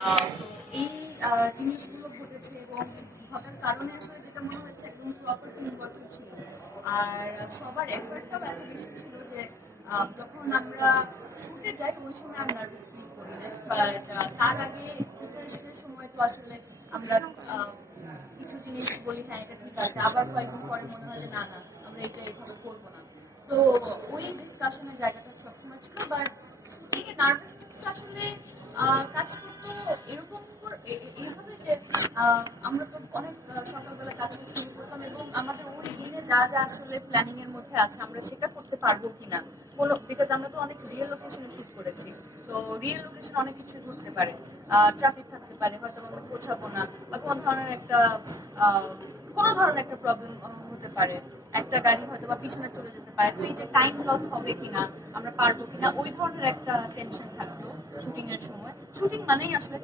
তো এই জিনিসগুলো ঘটেছে এবং ঘটার কারণে আসলে যেটা মনে হচ্ছে একদম প্রপার নির্বাচন ছিল। আর সবার এফোর্টটাও এত বেশি ছিল যে যখন আমরা শুটে যাই ওই সময় আমরা নার্ভাস ফিল করি না, বাট তার আগে প্রিপারেশনের সময় তো আসলে আমরা কিছু জিনিস বলি হ্যাঁ এটা ঠিক আছে, আবার কয়েকদিন পরে মনে হয় যে না না আমরা এটা এইভাবে করবো না। তো ওই ডিসকাশনের জায়গাটা সবসময় ছিল, বাট শুটিং এ নার্ভাসনেসটা আসলে কাজ করতো এরকম এইভাবে যে আমরা তো অনেক সকালবেলা কাজ শুরু করতাম এবং আমাদের ওই দিনে যা যা আসলে প্ল্যানিং এর মধ্যে আছে আমরা সেটা করতে পারবো কিনা, কোনো বিকজ আমরা তো অনেক রিয়েল লোকেশনে শুট করেছি। তো রিয়েল লোকেশন অনেক কিছু ঘটতে পারে, ট্রাফিক থাকতে পারে, হয়তো আমরা পৌঁছাবো না, বা কোনো ধরনের একটা প্রবলেম হতে পারে, একটা গাড়ি হয়তো বা পিছনে চলে যেতে পারে। তো এই যে টাইম লস হবে কিনা, আমরা পারবো কিনা, ওই ধরনের একটা টেনশন থাকতো শুটিং এর সময়। শুটিং মানেই আসলে